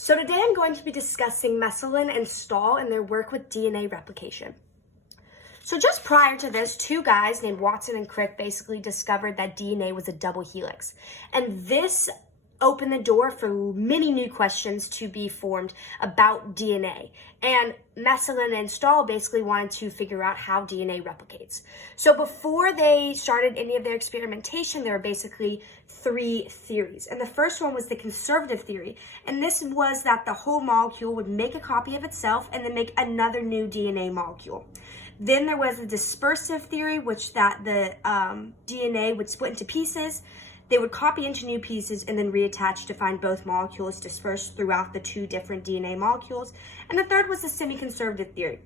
So today I'm going to be discussing Meselin and Stahl and their work with DNA replication. So just prior to this, two guys named Watson and Crick basically discovered that DNA was a double helix. And this opened the door for many new questions to be formed about DNA. And Meselin and Stahl basically wanted to figure out how DNA replicates. So before they started any of their experimentation, there were basically three theories. And the first one was the conservative theory. And this was that the whole molecule would make a copy of itself and then make another new DNA molecule. Then there was the dispersive theory, which that the DNA would split into pieces. They would copy into new pieces and then reattach to find both molecules dispersed throughout the two different DNA molecules. And the third was the semi-conservative theory,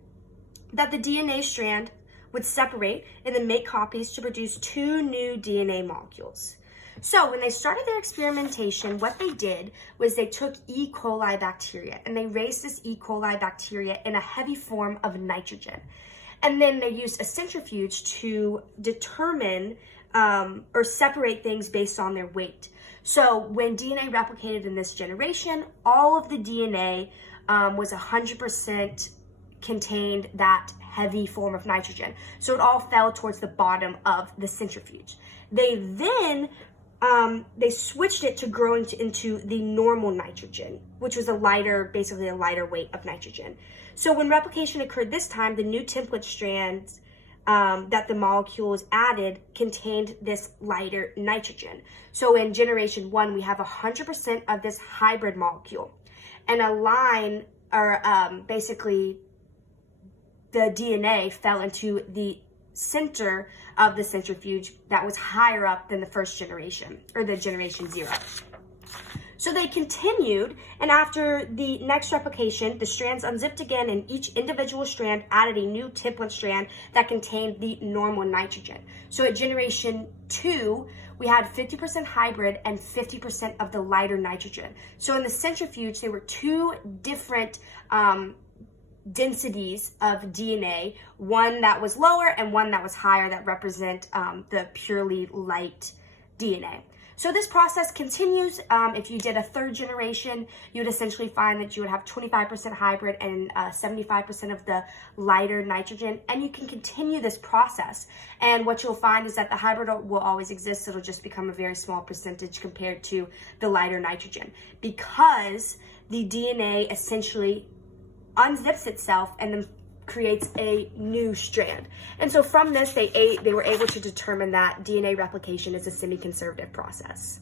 that the DNA strand would separate and then make copies to produce two new DNA molecules. So when they started their experimentation, what they did was they took E. coli bacteria and they raised this E. coli bacteria in a heavy form of nitrogen. And then they used a centrifuge to determine or separate things based on their weight. So when DNA replicated in this generation, all of the DNA was 100% contained that heavy form of nitrogen. So it all fell towards the bottom of the centrifuge. They then they switched it to growing into the normal nitrogen, which was basically a lighter weight of nitrogen. So when replication occurred this time, the new template strands that the molecules added contained this lighter nitrogen. So in generation 1, we have 100% of this hybrid molecule. And a line, or basically the DNA fell into the center of the centrifuge that was higher up than the first generation, or the generation 0. So they continued, and after the next replication, the strands unzipped again, and each individual strand added a new template strand that contained the normal nitrogen. So at generation 2, we had 50% hybrid and 50% of the lighter nitrogen. So in the centrifuge, there were two different densities of DNA, one that was lower and one that was higher, that represent the purely light DNA. So this process continues. If you did a third generation, you would essentially find that you would have 25% hybrid and 75% of the lighter nitrogen, and you can continue this process. And what you'll find is that the hybrid will always exist. It'll just become a very small percentage compared to the lighter nitrogen, because the DNA essentially unzips itself and then creates a new strand. And so from this, they were able to determine that DNA replication is a semi-conservative process.